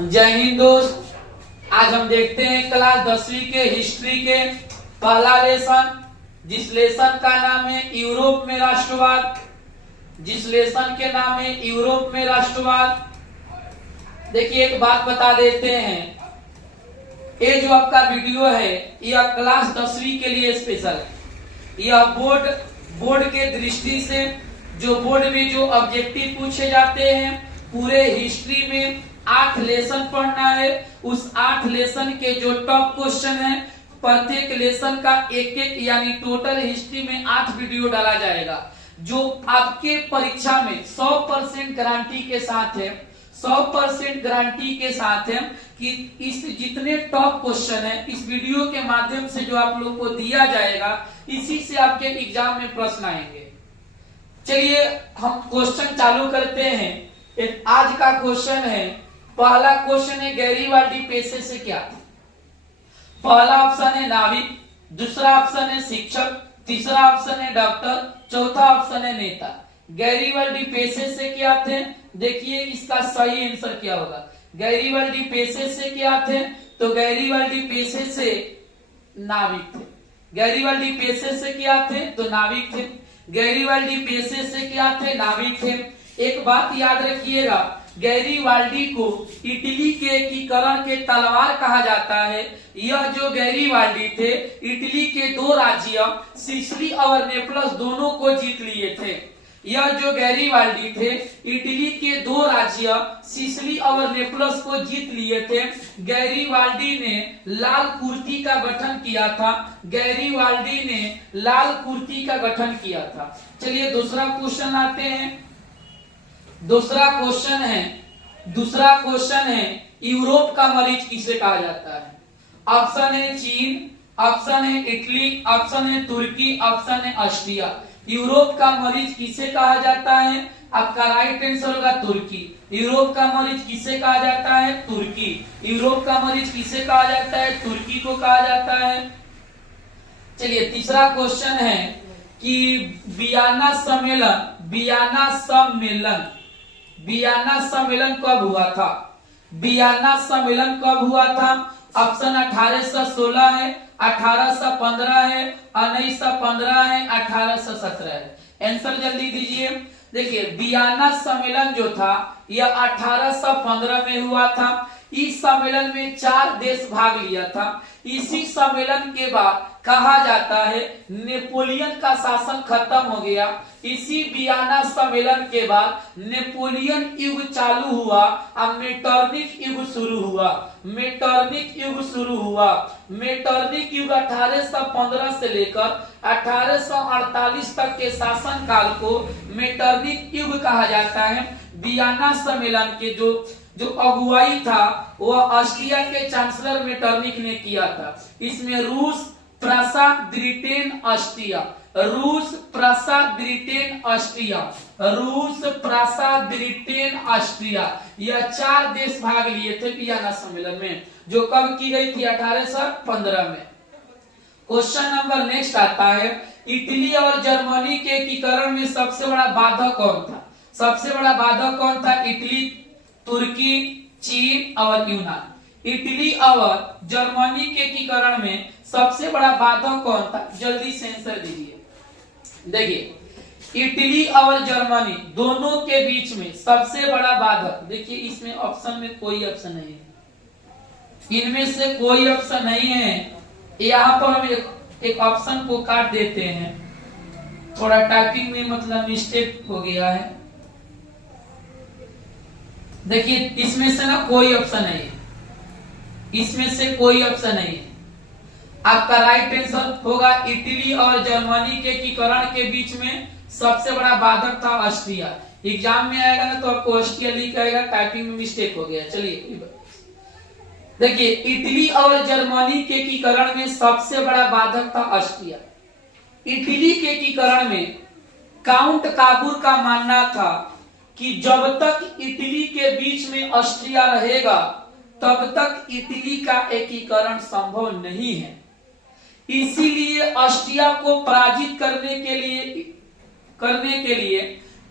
जय हिंद दोस्त। आज हम देखते हैं क्लास 10वीं के हिस्ट्री के पहला लेसन, जिस लेसन का नाम है यूरोप में राष्ट्रवाद। जिस लेसन के नाम है यूरोप में राष्ट्रवाद। देखिए एक बात बता देते हैं, ये जो आपका वीडियो है यह क्लास 10वीं के लिए स्पेशल है। यह बोर्ड के दृष्टि से जो बोर्ड में जो ऑब्जेक्टिव पूछे जाते हैं, पूरे हिस्ट्री में 8 लेसन पढ़ना है। उस 8 लेसन के जो टॉप क्वेश्चन है, प्रत्येक लेसन का एक यानी टोटल हिस्ट्री में 8 वीडियो डाला जाएगा, जो आपके परीक्षा में 100% गारंटी के साथ है। 100% गारंटी के साथ है कि इस जितने टॉप क्वेश्चन है इस वीडियो के माध्यम से जो आप लोग को दिया जाएगा, इसी से आपके एग्जाम में प्रश्न आएंगे। चलिए हम क्वेश्चन चालू करते हैं। एक आज का क्वेश्चन है, पहला क्वेश्चन है गैरीवाल्डी पेशे से क्या था। पहला ऑप्शन है नाविक, दूसरा ऑप्शन है शिक्षक, तीसरा ऑप्शन है डॉक्टर, चौथा ऑप्शन है नेता। गैरीवाल्डी पेशे से क्या थे? देखिए इसका सही आंसर क्या होगा। गैरीवाल्डी पेशे से क्या थे? तो गैरीवाल्डी पेशे से नाविक थे। गैरीवाल्डी पेशे से क्या थे? तो नाविक थे। गैरीवाल्डी पेशे से क्या थे? नाविक थे। एक बात याद रखिएगा, गैरीवाल्डी को इटली के एकीकरण के तलवार कहा जाता है। यह जो गैरीवाल्डी थे इटली के 2 राज्य सिसिली और नेपल्स दोनों को जीत लिए थे। यह जो गैरीवाल्डी थे इटली के 2 राज्य सिसिली और नेपल्स को जीत लिए थे। गैरीवाल्डी ने लाल कुर्ती का गठन किया था। गैरीवाल्डी ने लाल कुर्ती का गठन किया था। चलिए दूसरा क्वेश्चन आते हैं। दूसरा क्वेश्चन है यूरोप का मरीज किसे कहा जाता है? ऑप्शन है चीन, ऑप्शन है इटली, ऑप्शन है तुर्की, ऑप्शन है ऑस्ट्रिया। यूरोप का मरीज किसे कहा जाता है? आपका राइट आंसर होगा तुर्की। यूरोप का मरीज किसे कहा जाता है? तुर्की। यूरोप का मरीज किसे कहा जाता है? तुर्की को कहा जाता है। चलिए तीसरा क्वेश्चन है कि वियना सम्मेलन कब हुआ था? वियना सम्मेलन कब हुआ था? ऑप्शन 1816 है, 1815 है, 1915 है, 1817 है। आंसर जल्दी दीजिए। देखिए वियना सम्मेलन जो था यह 1815 में हुआ था। इस सम्मेलन में 4 देश भाग लिया था। इसी सम्मेलन के बाद कहा जाता है नेपोलियन का शासन खत्म हो गया। इसी वियना सम्मेलन के बाद नेपोलियन युग चालू हुआ और मेटरनिक युग शुरू हुआ। मेटरनिक युग 1815 से लेकर 1848 तक के शासन काल को मेटरनिक युग कहा जाता है। वियना सम्मेलन के जो अगुवाई था वह ऑस्ट्रिया के चांसलर मेटरनिक ने किया था। इसमें रूस, प्रसा, ब्रिटेन, ऑस्ट्रिया, रूस, प्रसा, ब्रिटेन, ऑस्ट्रिया, रूस, प्रसा, ब्रिटेन, ऑस्ट्रिया, यह 4 देश भाग लिए थे वियना सम्मेलन में, जो कब की गई थी? 1815 में। क्वेश्चन नंबर नेक्स्ट आता है, इटली और जर्मनी के एकीकरण में सबसे बड़ा बाधक कौन था? सबसे बड़ा बाधक कौन था? इटली, तुर्की, चीन और यूनान। इटली और जर्मनी के एकीकरण में सबसे बड़ा बाधक कौन था? जल्दी से आंसर दीजिए। देखिए इटली और जर्मनी दोनों के बीच में सबसे बड़ा बाधक, देखिए इसमें ऑप्शन में कोई ऑप्शन नहीं है, इनमें से कोई ऑप्शन नहीं है। यहाँ पर हम एक ऑप्शन को काट देते हैं, थोड़ा टाइपिंग में मतलब मिस्टेक हो गया है। देखिए इसमें से ना कोई ऑप्शन नहीं है, इसमें से कोई ऑप्शन नहीं है। आपका राइट आंसर होगा इटली और जर्मनी के एकीकरण के बीच में सबसे बड़ा बाधक था ऑस्ट्रिया। एग्जाम में आएगा ना तो आपको ऑस्ट्रिया लिखा आएगा, टाइपिंग में मिस्टेक हो गया। चलिए देखिए इटली और जर्मनी के एकीकरण में सबसे बड़ा बाधक था ऑस्ट्रिया। इटली के एकीकरण में काउंट काबूर का मानना था कि जब तक इटली के बीच में ऑस्ट्रिया रहेगा तब तक इटली का एकीकरण संभव नहीं है। इसीलिए ऑस्ट्रिया को पराजित करने के लिए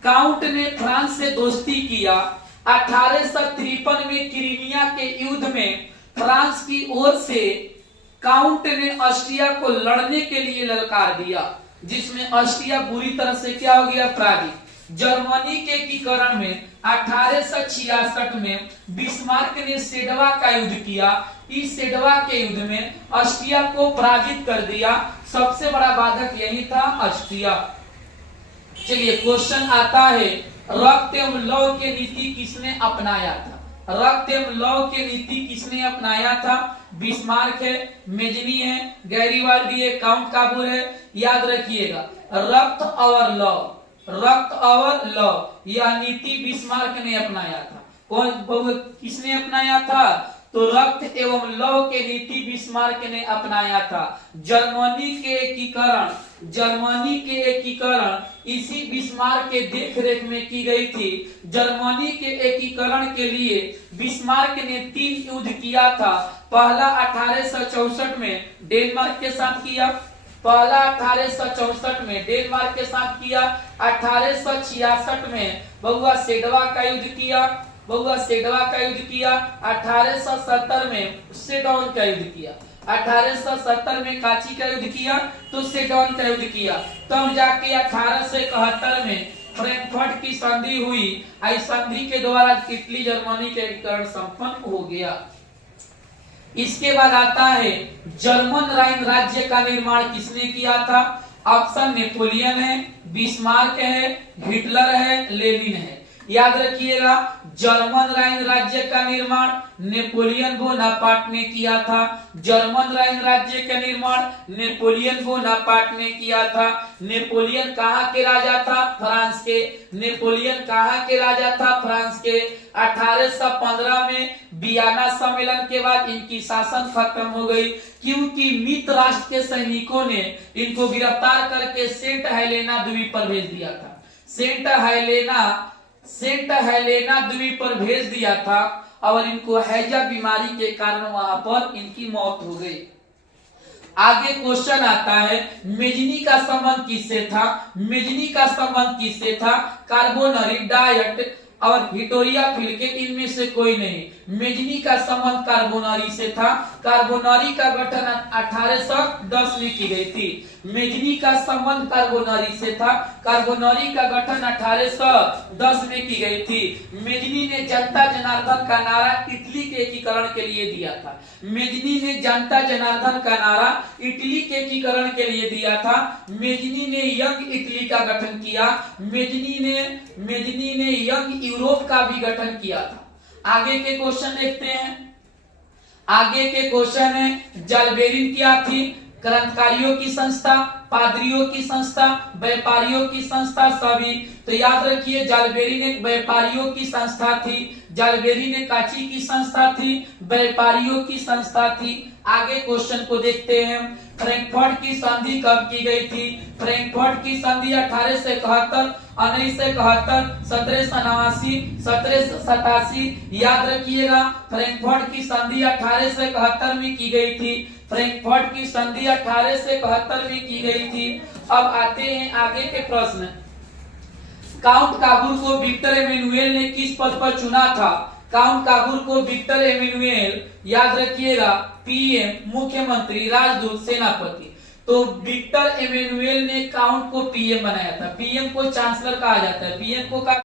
काउंट ने फ्रांस से दोस्ती किया 1853 में क्रीमिया के युद्ध में फ्रांस की ओर से काउंट ने ऑस्ट्रिया को लड़ने के लिए ललकार दिया, जिसमें ऑस्ट्रिया बुरी तरह से क्या हो गया, पराजित। जर्मनी के एकीकरण में 1866 में बिस्मार्क ने सेडवा का युद्ध किया। इस सेडवा के युद्ध में ऑस्ट्रिया को पराजित कर दिया। सबसे बड़ा बाधक यही था, ऑस्ट्रिया। चलिए क्वेश्चन आता है, रक्त एवं लौह की नीति किसने अपनाया था? रक्त एवं लौह की नीति किसने अपनाया था? बिस्मार्क है, मेजनी है, गैरीवाल्डी है, काउंट काबूर है। याद रखिएगा, रक्त और लौह, रक्त और लौह, यह नीति बिस्मार्क ने अपनाया था। कौन, किसने अपनाया था? तो रक्त एवं लौह की नीति बिस्मार्क ने अपनाया था। जर्मनी के एकीकरण इसी बिस्मार्क के देखरेख में की गई थी। जर्मनी के एकीकरण के लिए बिस्मार्क ने 3 युद्ध किया था। पहला 1864 में डेनमार्क के साथ किया, पहला 1864 में डेनमार्क के साथ किया। 1866 में बहुआ सेडवा का युद्ध किया, 1870 में सेडोन का युद्ध किया, 1870 में काची का युद्ध किया, तो सेडोन का युद्ध किया। तब जाके 1871 में फ्रैंकफर्ट की संधि हुई। इस संधि के द्वारा इटली जर्मनी के एकीकरण संपन्न हो गया। इसके बाद आता है, जर्मन राइन राज्य का निर्माण किसने किया था? ऑप्शन नेपोलियन है, बिस्मार्क है, हिटलर है, लेनिन है। याद रखिएगा, जर्मन राइन राज्य का निर्माण नेपोलियन बोनापार्ट ने किया था। जर्मन राइन राज्य का निर्माण नेपोलियन बोनापार्ट ने किया था। नेपोलियन कहाँ के राजा था? फ्रांस के। नेपोलियन कहाँ के राजा था? फ्रांस के। 1815 में वियना सम्मेलन के बाद इनकी शासन खत्म हो गई, क्योंकि मित्र राष्ट्र के सैनिकों ने इनको गिरफ्तार करके सेंट हेलेना द्वीप पर भेज दिया था। सेंट हेलेना द्वीप पर भेज दिया था और इनको हैजा बीमारी के कारण वहां पर इनकी मौत हो गई। आगे क्वेश्चन आता है, मेजनी का संबंध किससे था? मेजनी का संबंध किससे था? कार्बोनरी, डायट और हिटोरिया फिलके, इनमें से कोई नहीं। मेजनी का संबंध कार्बोनरी से था। कार्बोनरी का गठन 1810 में की गई थी। मेजनी का संबंध कार्बोनरी से था। कार्बोनरी का गठन 1810 में की गई थी। मेजनी ने जनता जनार्दन का नारा इटली के एकीकरण के लिए दिया था। मेजनी ने जनता जनार्दन का नारा इटली के एकीकरण के लिए दिया था। मेजनी ने यंग इटली का गठन किया। मेजनी ने यंग यूरोप का भी गठन किया था। आगे के क्वेश्चन देखते हैं। आगे के क्वेश्चन है, जालबेरिन क्या थी? क्रांतिकारियों की संस्था, पादरियों की संस्था, व्यापारियों की संस्था, सभी। तो याद रखिए, जालबेरिन एक व्यापारियों की संस्था थी। जालबेरिन एक काची की संस्था थी? व्यापारियों की संस्था थी। आगे क्वेश्चन को देखते हैं, फ्रैंकफर्ट की संधि कब की गई थी? फ्रैंकफर्ट की संधि 1871, 1971, 1789, 1787। याद रखिएगा, फ्रैंकफर्ट की संधि 1871 में की गई थी। फ्रैंकफर्ट की संधि 1871 में की गई थी। अब आते हैं आगे के प्रश्न। काउंट काबूर को विक्टर एमेनुएल ने किस पद पर चुना था? काउंट काबूर को विक्टर एमेनुएल, याद रखिएगा, पीएम, मुख्यमंत्री, राजदूत, सेनापति। तो विक्टर एमेनुएल ने काउंट को पीएम बनाया था। पीएम को चांसलर कहा जाता है। पीएम को